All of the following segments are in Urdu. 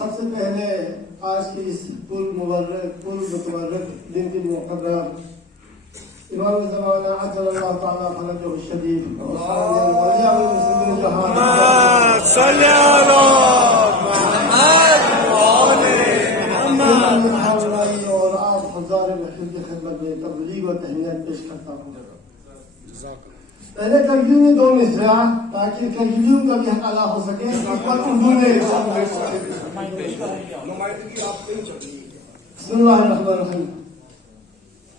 سب سے پہلے آج کی اس متبرک دن کی مقرر امام زمانہ عجل اللہ تعالیٰ فرجہ الشریف اور آپ ہزار محفل کی خدمت میں تبلیغ و تہنیت پیش کرتا ہوں. پہلے کرگیوں میں 2 مصرع تاکہ کرگیوں کا بھی حق ادا ہو سکے. بسم اللہ الرحمن الرحیم.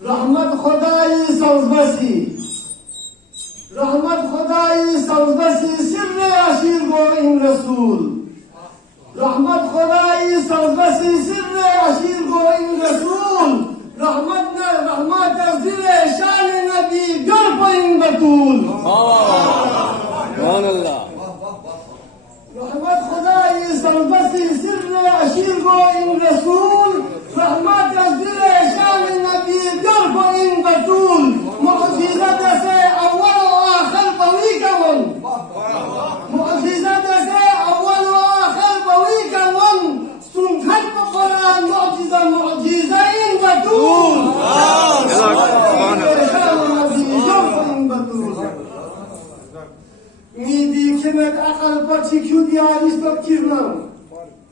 رحمت خدایی سوزبسی رحمت خدایی سوزبسی سر عشیر گو این رسول رحمت خدایی سوزبسی سر عشیر گو این رسول رحمت زیر شان نبی گر پایین بطول. سبحان اللہ. رحمت خدایی سوزبسی سر عشیر گو این رسول رحمت زیر شان نبی گر پایین بطول. معجزت سے اول و آخر بوی کون معجزت سے اول و آخر بوی کون سنخت قرآن معجزه این بطول. میدی که مد اقل پاچی کیو دیاریش تو کیرنم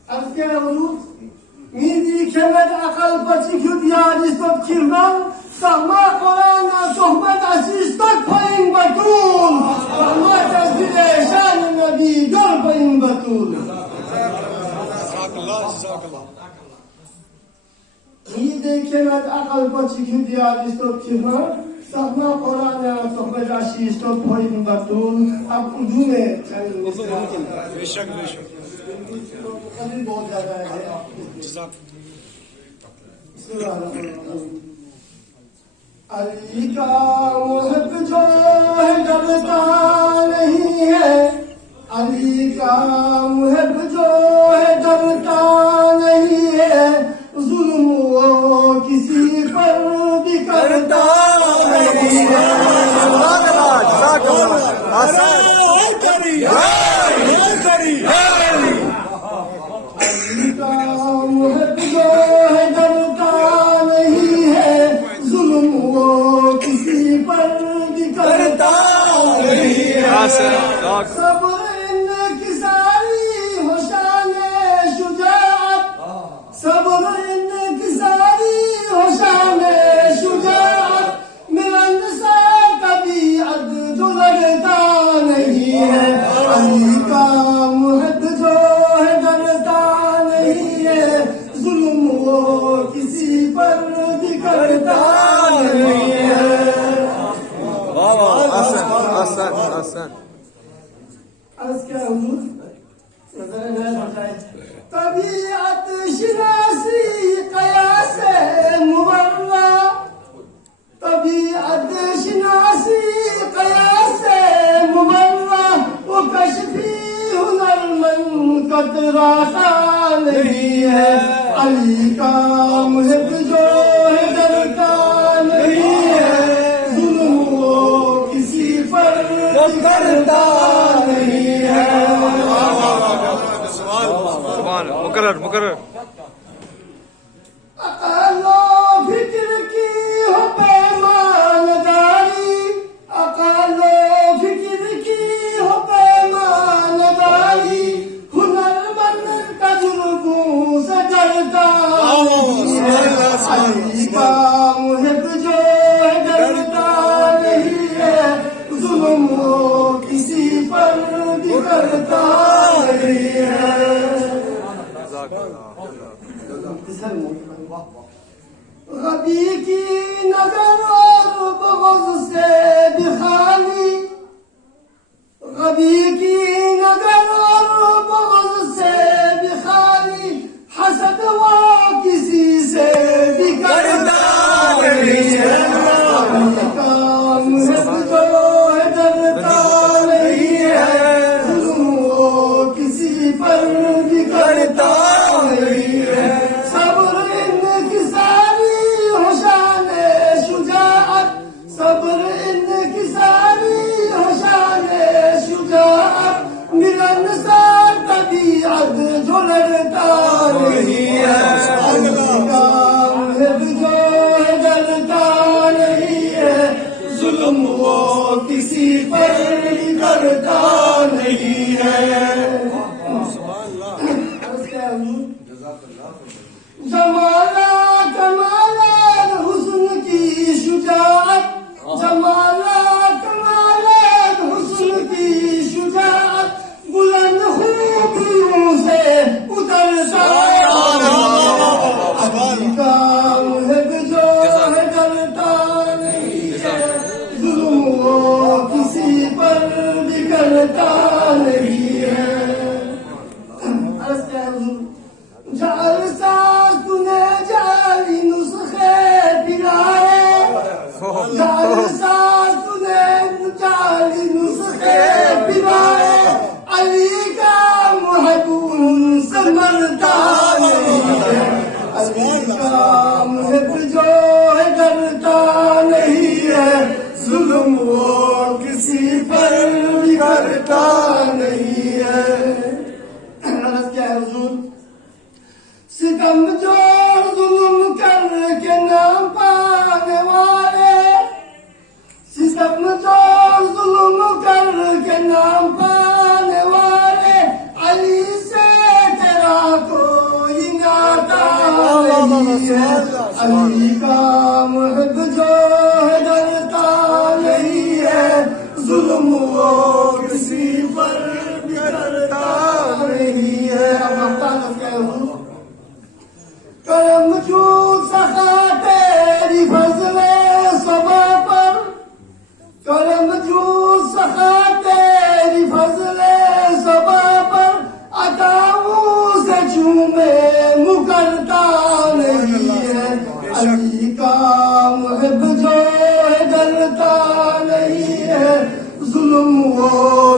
از که حضور میدی که مد اقل پاچی کیو دیاریش تو کیرنم سهما قرآن صحبت عشیش تک پایین بطول رحمت از دل شان نبی گر پایین بطول. میدی که مد اقل پاچی کیو دیاریش تو کیرنم سهما قرآن صحبت عشیش تک پایین بطول. اب اردو میں بے شک بہت زیادہ ہے. علی کا محب جو ہے ڈرتا نہیں ہے علی کا محب جو ہے ڈرتا نہیں ہے ظلم وہ کسی پر بھی کرتا نہیں ہے. علی کا محب جو ہے ڈرتا نہیں ہے ظلم وہ کسی پر بھی کرتا نہیں ہے. صبر انکساری ہو شان شجاعت صبر انکساری ہو شان شجاعت ملن سے کبھی عد جو لگتا نہیں ہے. علی کا محب جو ہے ڈرتا نہیں ہے ظلم وہ کسی پر بھی کرتا نہیں ہے. عرض کیا حضور طبیعت شناسی قیاس مبرہ طبیعت شناسی قیاس مبرہ وہ کشفی ہنر من قطراتا نہیں ہے. علی کا محب جو ہے ڈرتا نہیں ہے ظلم وہ کسی پر کرتا نہیں ہے. مقرر عقل و فکر کی ہو پیمان داری عقل و فکر کی ہو پیمان داری ہنر مند تجربوں سے ڈرتا نہیں ہے. علی کا محب جو ہے ڈرتا نہیں ہے ظلم وہ کسی پر بھی کرتا نہیں ہے. غبی کی نظر اور بغض سے بھی خالی غبی کی نظر اور بغض سے بھی خالی حسد وہ کسی سے بھی کرتا نہیں ہے. علی کا محب جو ہے ڈرتا نہیں ہے ظلم وہ کسی پر بھی کرتا نہیں ہے. صبر انکساری ہو شان شجاعت صبر انکساری ہو شان شجاعت ملن سا طبیعت جو لڑتا کے حضور جمالات کمالات حسن کی شجاعت جمالات کمالات حسن کی شجاعت بلند خوبیوں سے اترتا علی کا محب جو ہے ڈرتا نہیں ہے ظلم وہ کسی پر بھی کرتا نہیں ہے عرض کیا ہے حضور جعل ساز تُنے جعلی نسخے پلائے جعل ساز تُنے جعلی نسخے پلائے علی کا محب ان سے مرتا نہیں ہے علی کا محب جو ہے ڈرتا نہیں ہے ظلم وہ کسی پر بھی کرتا نہیں ہے عرض کیا ہے حضور ستم جو ظلم کر کے نام پانے والے ستم جو ظلم کر کے نام پانے والے علی سے تیرا کوئی ناتا نہیں ہے علی کا محب جو ہے ڈرتا نہیں ہے ظلم وہ کسی پر بھی کرتا نہیں ہے کرم جود سخا تیری فضل صبا پر کرم جود سخا تیری فضل صبا پر عطاؤں سے چومے مکرتا نہیں ہے علی کا محب جو ہے ڈرتا نہیں ہے ظلم وہ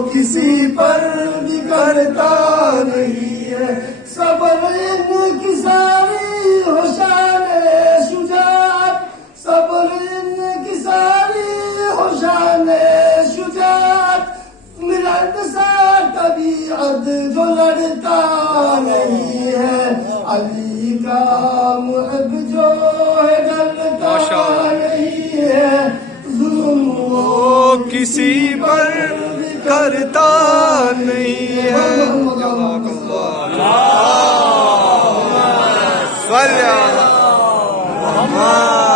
کسی پر بھی کرتا نہیں ہے صبر ان کی ساری ہوشان شجاعت صبر ان کی ساری ہوشان شجاعت ملند سا طبیعت جو لڑتا نہیں ہے علی کا محب جو ہے ڈرتا نہیں ہے ظلم وہ کسی پر کرتا نہیں ہے صلی اللہ